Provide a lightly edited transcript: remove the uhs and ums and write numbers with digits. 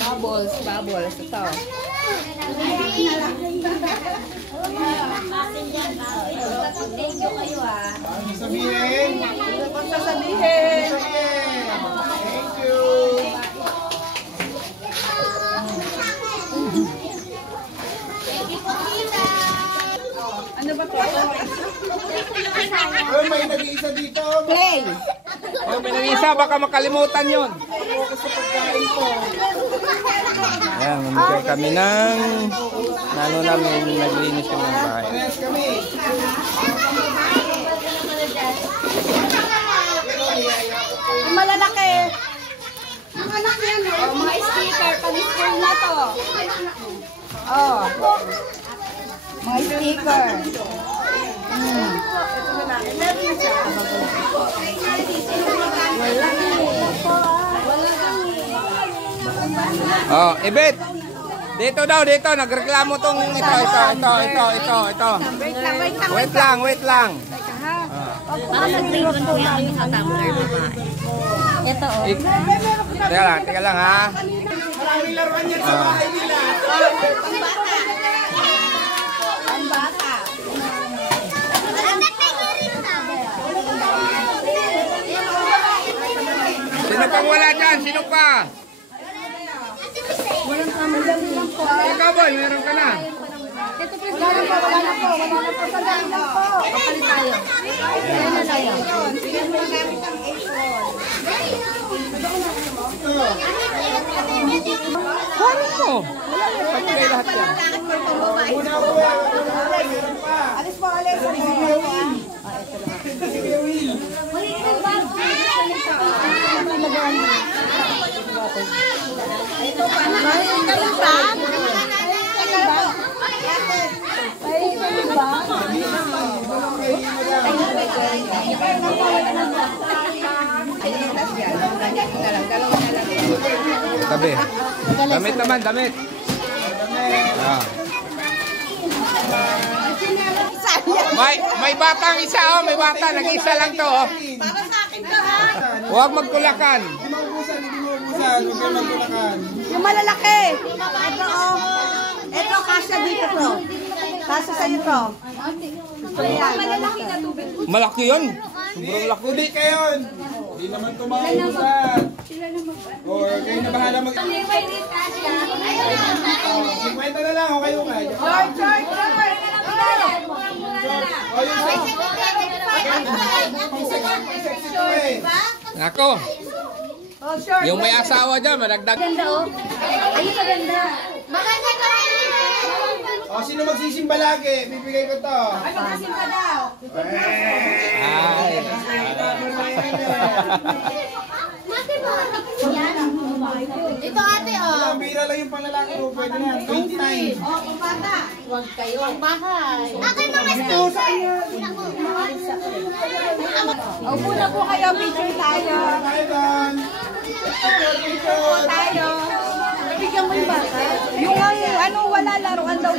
Bubbles, bubbles. Ito. Thank you kayo ah. Sabihin. Sasabihin. Thank you. Ano ba to? Oh, may nag-iisa dito. Play. Oh, may nang-isa, baka makalimutan yun. Ako sa pagkain ko. Ayan, mamigay kami ng nano namin, naglinis kami ng bahay. Parehas kami. Yung malalaki. Ang anak yan eh. Oh, mga sticker. Pag-school na to. Oh. Mga sticker. Oh, Ibet. Dito daw, dito. Nagreklamo tong ito. Wait lang. Para mag-ribbon ko yung sa tumbler babae. Ito oh. Teka lang ha. Maraming laruan yan sa bahay nila. Pambata. Sino pang wala dyan? Sino pa? Ikaw boy, meron ka na. Wala na po. Sandali lang po. Kapalit tayo. Ayan na tayo. Sige mo gamit ang apron. Ano mo? Wala na. Pagkakay lahat yan. Alis po, alis. Ito pa. Tabi. Damit naman, damit. Ah. May batang isa oh, may bata. Nag-isa lang to oh. Para sa akin to ha. Huwag magkulakan. Hindi mo ubusan. Huwag kayo magkulakan. Yung malalaki. Ito oh. Ito kasya dito to. Kasya sa'yo to. Malalaki na tubig. Malaki yun. Sobrang laki. Hindi kayo. Hindi naman tumaubusan. Or kayo na bahala mag... 50 na lang. Okay yung kaya. George. Nako. Yung may asawa dyan, madagdag. Ganda oh. Ayun ka ganda. Maganda ka. O, sino magsisimba lagi? Bibigay ko to. Ay, magkasimba daw. Ay. Ito ate oh. Ang bira lang yung panglalaki ko. Pwede na. 29. Oh, pambata. Huwag kayo ang bahay. Akin mga sticker. Upo na po kayo, picture tayo. Tayo doon. Tayo. Bigyan mo yung bata. Yung ano, wala laruan daw.